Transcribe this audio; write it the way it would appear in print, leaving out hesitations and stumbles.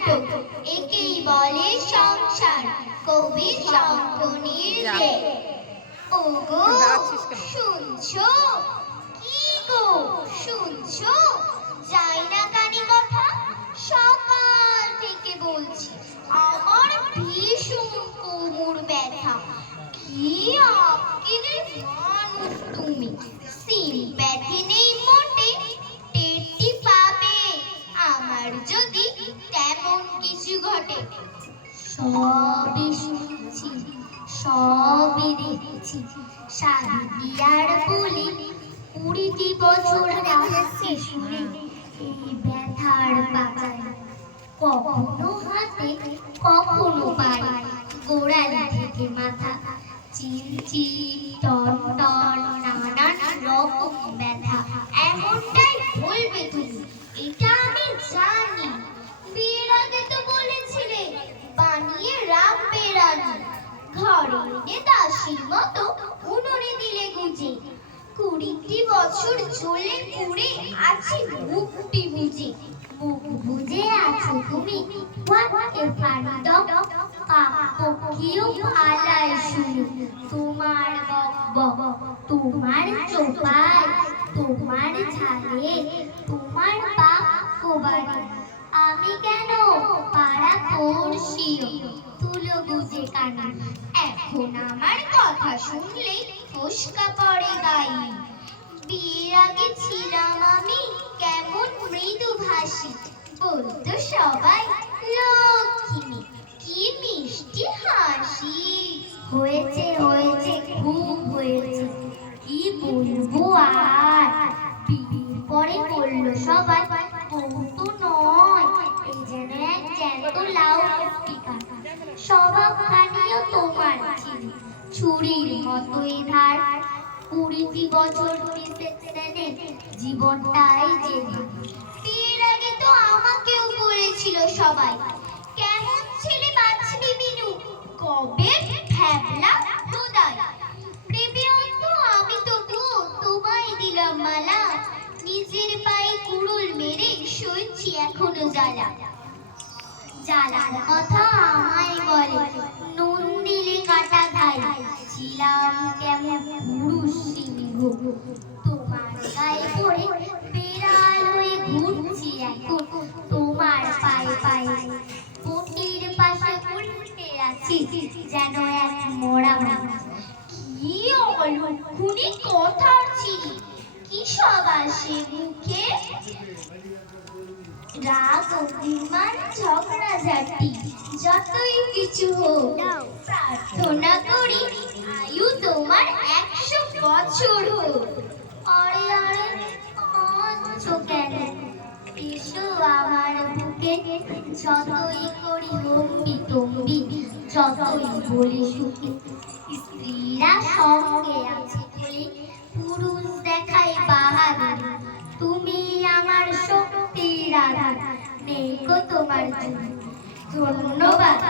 নাটক, একেই বলে সংসার। কবি শঙ্কনীর দে। ওগো শুনছো, কি গো শুনছো? যাই না কানে কথা, সকাল থেকে বলছি আমার ভীষণ কোমর ব্যথা। কি আক্কেলের মানুষ তুমি, সিম্প্যাথি নেই মোটে। টেরটি পাবে আমার যদি তেমন কিছু ঘটে। সবই শুনছি, সবই দেখছি, সাবিত্রী আর বলি 20টি বছর আসছে শুনে এই ব্যথার পাতায়। কখনো হাতে কখনো পায়ে, গোড়ালি থেকে মাথা, চিনচিন টন টন নানান রকম ব্যথা। এমনটাই বলবে তুমি, এটা আমি জানি। বিয়ের আগে তো বলেছিলে বানিয়ে রাখবে রানী, ঘরে এনে দাসীর মতো উনুনে দিলে গুজে। 20টি বছর জ্বলে পুড়ে আছি মুখটি বুঝে। মুখ বুঝে আছো তুমি, হোয়াট এ ফানি ডগ। কাকপক্ষীও পালায় শুনে তোমার বক বক, তোমার চোপায়, তোমার ঝালে, তোমার বাক্য বাড়ে। আমি কেন পাড়া পড়শিও তুলো বুঝে কানে। এখন আমার কথা শুনলে ফোসকা পড়ে গায়ে। বিয়ের আগে ছিলাম আমি কেমন মৃদুভাষী, বলতো সবাই লক্ষ্মী, কি মিষ্টি হাসি। হয়েছে হয়েছে খুব হয়েছে, কি বলবো আর। বিয়ের পরে বললো সবাই বউ তো নয়, এই যেন এক জ্যান্ত লাউড স্পিকার। স্বভাব খানিও তোমার ছিল ছুরির মতোই ধার। 20টি বছর রিসেপশনে জীবনটাই যে। বিয়ের আগে তো আমাকেও বলেছিল সবাই, কেমন ছেলে বাঁচবি বিনু, কবে ভ্যাবলা খোদাই। প্রেমে অন্ধ আমি তবুও তোমায় দিলাম মালা, নিজের পায়ে কুড়ুল মেরে সইছি এখনো জ্বালা। জ্বালার কথা আমায় বলে, নুন দিলে কাটা খাই। ছিলাম কেমন পুরুষ সিংহ, তোমার গায়ে পড়ে বেড়াল হয়ে ঘুরছি এখন তোমার পায়ে পায়ে। পটির পাশে উল্টে আছি যেন এক মরা মানুষ। কি অলক্ষণী কথার ছিরি, কি সব আসে মুখে। রাগ অভিমান ঝগড়াঝাটি যতই কিছু হোক, প্রার্থনা করি আয়ু তোমার 100 বছর হোক। আরে আরে কাঁদছো কেন, এসো আমার বুকে। যতই করি হম্বি তম্বি, যতই বলি সুখে, স্ত্রীরা সঙ্গে আছে বলে পুরুষ দেখাই বাহাদুরি। তুমি আমার শক্তির আধার, নেই গো তোমার জন্য। ধন্যবাদ।